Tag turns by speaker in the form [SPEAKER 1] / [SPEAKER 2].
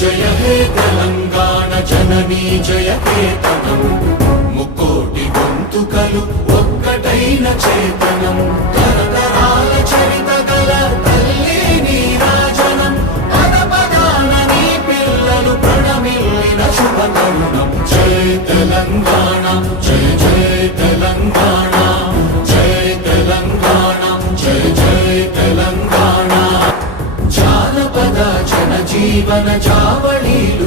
[SPEAKER 1] జయ హే తెలంగాణ జననీ జయ కేతనం ముక్కోటి గొంతుకలు ఒక్కటైన చేతనం. తరతరాల చరిత గల తల్లి నీరాజనం పద పదాన నీ పిల్లలు ప్రణమిల్లిన శుభ తరుణం. జయ తెలంగాణ జయ ఆపద జన జీవన జావళీలు